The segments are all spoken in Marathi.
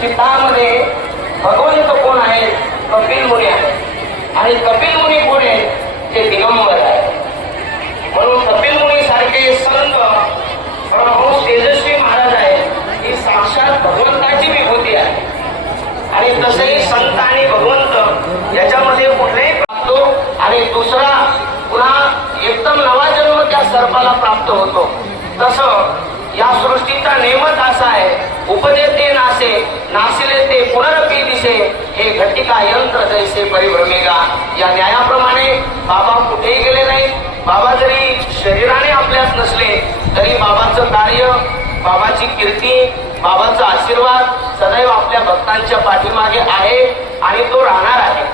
सिद्धांमध्ये भगवंत कोण आहे? कपिल मुनी आहे. आणि कपिल मुनी कोण आहे? ते दिगंबर आहे. म्हणून कपिल मुनी सारखे संत परमहंस तेजस्वी महाराज आहेत ही साक्षात भगवंताची विभूती आहे. आणि तसेही संत आणि भगवंत याच्यामध्ये कुठलेही प्राप्त आणि दुसरा पुन्हा एकदम नवा जन्म त्या सर्पाला प्राप्त होतो. तसं या सृष्टीचा नेमच असा आहे, उपदेते नासे नासिले ते पुनरपी दिसे, हे घटिका यंत्र जैसे परिभ्रमेगा. या न्यायाप्रमाणे बाबा कुठेही गेले नाही. बाबा जरी शरीराने आपल्यात नसले तरी बाबाचं कार्य, बाबाची कीर्ती, बाबाचा आशीर्वाद सदैव आपल्या भक्तांच्या पाठीमागे आहे आणि तो राहणार आहे.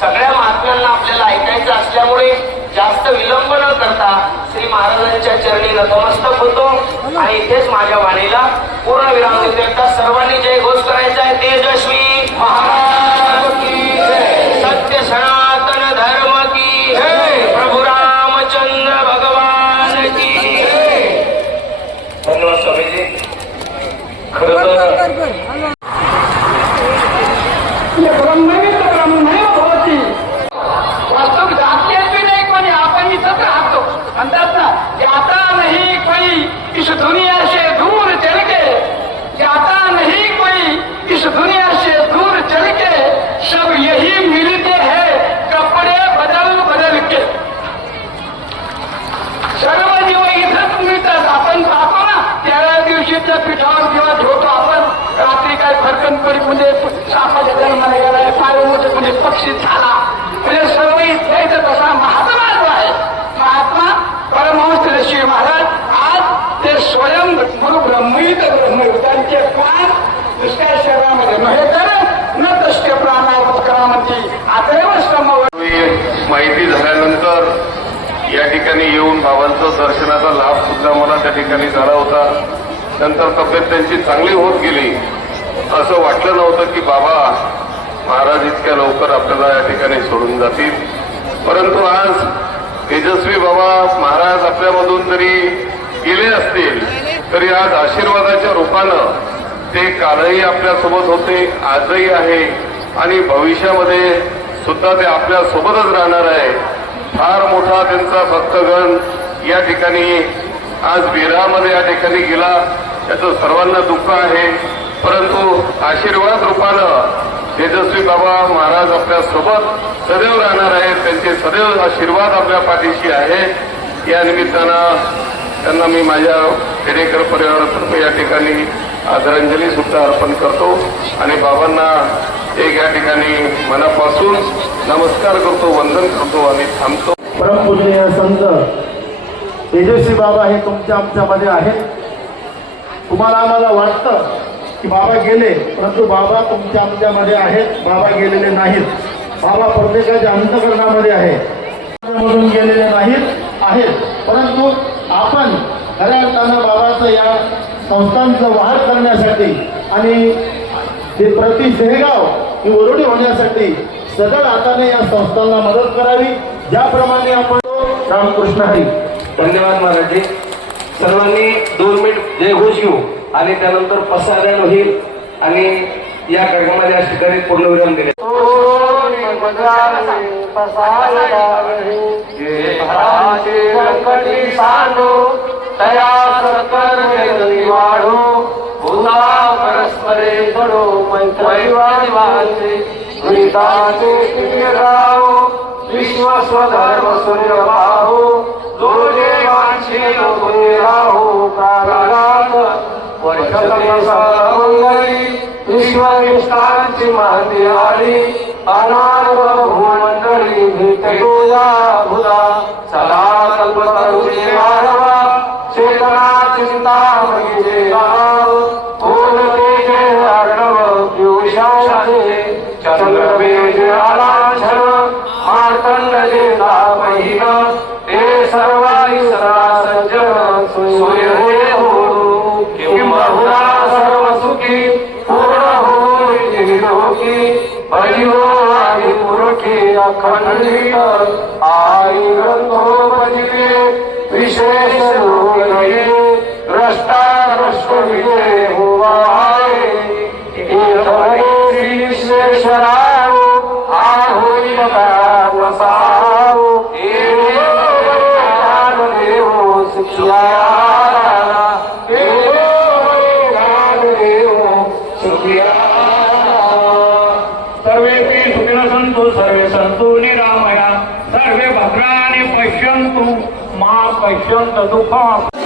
सगळ्या महात्म्यांना आपल्याला ऐकायचं असल्यामुळे जास्त विलंब न करता श्री महाराजांच्या चरणी नतमस्तक होतो आणि इथेच माझ्या वाणीला पूर्ण विराम देता सर्वांनी जय घोष करायचा आहे. तेजस्वी महाराज की जय, सत्य सनातन धर्म की जय, प्रभू रामचंद्र भगवान की जय. धन्यवाद स्वामीजी. खरं तर इस दुनिया से दूर चल के, जाता नहीं कोई इस दुनिया से दूर चल के, सब यही मिलते हैं कपडे बदल बदल के. सर्व जीव इथंच मिळतात. आपण पाहतो ना त्या दिवशीच्या पिठावर जेव्हा झोपतो आपण, रात्री काय फरकनपडी म्हणजे सापाच्या जन्माला गेलाय, पाळीमध्ये म्हणजे पक्षी झाला, म्हणजे सर्व इथं तसा महात्मा जो आहे, महात्मा परमहंस तेजस्वी महाराज आज ते स्वयं गुरु ब्रह्मित ब्रह्म त्यांचे प्राण दुसऱ्या शरीरामध्ये नव्हे तर न तस्य प्राणावत करामती अतएव समव. माहिती झाल्यानंतर या ठिकाणी येऊन बाबांचं दर्शनाचा लाभ सुद्धा मला त्या ठिकाणी झाला होता. नंतर तब्येत त्यांची चांगली होत गेली. असं वाटलं नव्हतं की बाबा महाराज इतक्या लवकर आपल्याला या ठिकाणी सोडून जातील. परंतु आज तेजस्वी बाबा महाराज आपल्यामधून जरी गेले असतील तरी आज आशीर्वादाच्या रूपानं ते कालही आपल्यासोबत होते, आजही आहे आणि भविष्यामध्ये सुद्धा ते आपल्या सोबतच राहणार आहे. फार मोठा त्यांचा भक्तगण या ठिकाणी आज विरहामध्ये या ठिकाणी गेला, त्याचं सर्वांना दुःख आहे. परंतु आशीर्वाद रूपानं तेजस्वी बाबा महाराज आपल्या सोबत सदैव राहणार आहेत. त्यांचे सदैव आशीर्वाद आपल्या पाठीशी आहे. या निमित्तानं त्यांना मी माझ्या खेडेकर परिवारातर्फे या ठिकाणी आदरांजली सुद्धा अर्पण करतो आणि बाबांना एक या ठिकाणी मनापासून नमस्कार करतो, वंदन करतो आणि थांबतो. परमपूजनीय संत तेजस्वी बाबा हे तुमच्या आमच्यामध्ये आहेत. तुम्हाला आम्हाला वाटतं की बाबा गेले, परंतु बाबा तुमच्या आमच्यामध्ये आहेत. बाबा गेलेले नाहीत. बाबा प्रत्येकाच्या अंतःकरणामध्ये आहे, मधून गेलेले नाहीत आहेत. परंतु आपण खऱ्या अर्थानं बाबाचं या संस्थांचं वाढ करण्यासाठी आणि ते प्रति शेगाव ही ओरडी होण्यासाठी सगळ हाताने या संस्थांना मदत करावी. ज्याप्रमाणे आपण रामकृष्ण हरी. धन्यवाद महाराज. सर्वांनी 2 मिनिट जय घोष घेऊ आणि त्यानंतर पसारण होईल आणि या कार्यक्रमाला या ठिकाणी पूर्णविराम दिले. परस्परे जडो मैत्री विश्व स्वधर्म सूर्यबाहू जो देवांशी राहू कारागात वर्षते सर्वमंगली विश्वनिष्ठांची महती आली अनार्ग भूमंडळी भेटतो या भुला. चला कल्पतरू देवा वना चिंतामणी जे गाव बोलते जे अर्णव पियुषाने चंद्रबीज आलांछन मार्तंड जे नामहीन ते सर्वाई सदा सज्जन सूर्य हे हो किंबहुना सर्व सुखी पूर्ण होई निरोगी बलिहो आणि पुरखी अखंडित आई ग्रंथोपदिवे विशेष रोगे द्रष्टा द्रष्ट विजय होवाय श्री विश्वेश्वराय आहोई बसाव देव शिक्षा सर्वेपि सुखिनः सन्तु सर्वे सन्तु निरामया सर्वे भद्राणि पश्यन्तु मा पश्यन्तु दुःखम्